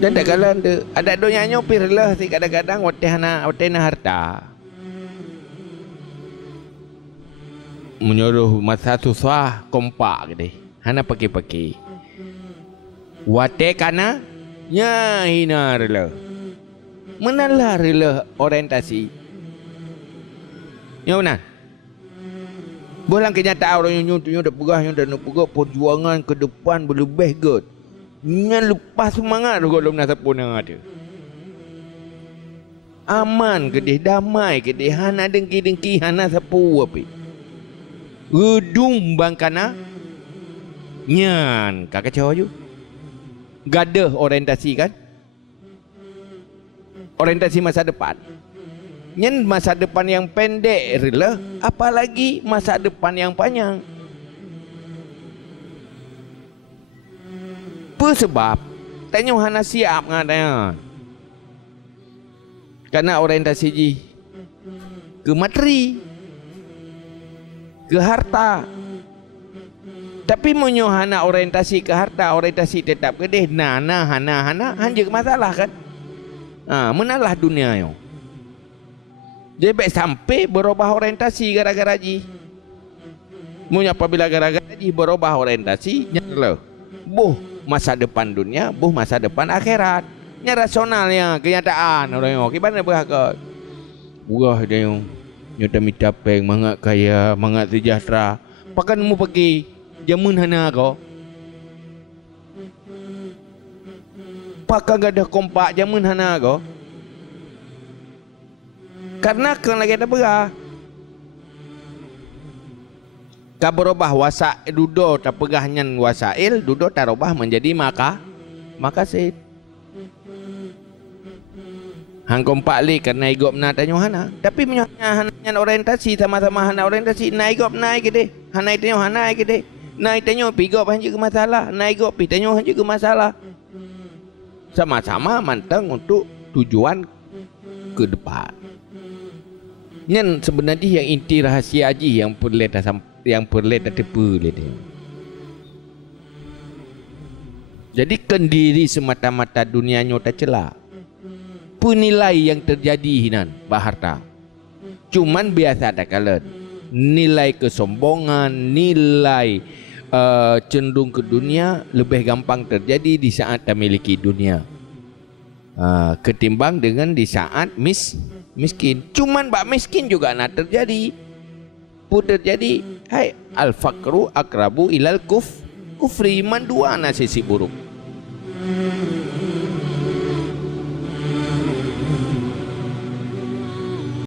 Dan kalau ada donya nyopir lah si kadang-kadang watena harta. Menyuruh masa susah kompak gede. Hana pakai-pakai. Wate kana nya hina rela. Menalah rela orientasi. Ya benar. Bukan kenyataan orang yang dah pegah yang dah nak pegah perjuangan ke depan berlebih good. Yang lepas semangat kalau nak siapa yang ada. Aman ke dia, damai ke dia, hana dengki-dengki, hana sapu api. Gedung bangkana nyan kakak cakap je. Gadah orientasi kan? Orientasi masa depan. Nyan masa depan yang pendek rela, apalagi masa depan yang panjang. Apa sebab? Tanya hana siap ngadanya. Karena orientasi ji ke materi, ke harta. Tapi munyo hana orientasi ke harta, orientasi tetap ke deh hana hanya masalah kan? Menalah dunia yo. Jadi baik sampai berubah orientasi gara-gara ji. Munyo apabila gara-gara ji berubah orientasi nyala. Masa depan dunia, masa depan akhirat. Nya rasionalnya kenyataan orang yo. Gimana berhak? Wah dia yo. Nyoda minta peng mangat kaya, mangat sejahtera. Pakan mu pergi jamun hana ko. Pakan gadah kompak jamun hana ko. Karena kan lagi ada berah. Ka berubah wasa dudo tak pegahnya wasail, dudo tak robah menjadi makasid. Hang kompak li karena igop na tanyo hana. Tapi menyohnya hana orientasi sama-sama hana orientasi na igop na gede. Hana tanyo hana gede. Na tanyo pigop hanya ke masalah, na igop pi tanyo hanya ke masalah. Sama-sama mantang untuk tujuan ke depan. Nyan sebenarnya yang inti rahasia aji yang perlu dah tepu dia. Jadi kendiri semata-mata dunianya tak celak. Penilai yang terjadi hinan baharta. Cuman biasa tak kalah. Nilai kesombongan, nilai cenderung ke dunia lebih gampang terjadi di saat tak memiliki dunia. Ketimbang dengan di saat miskin. Cuman bak miskin juga nak terjadi. Pun terjadi. Hai al-faqru akrabu ilal kufri. Man dua na sisi buruk.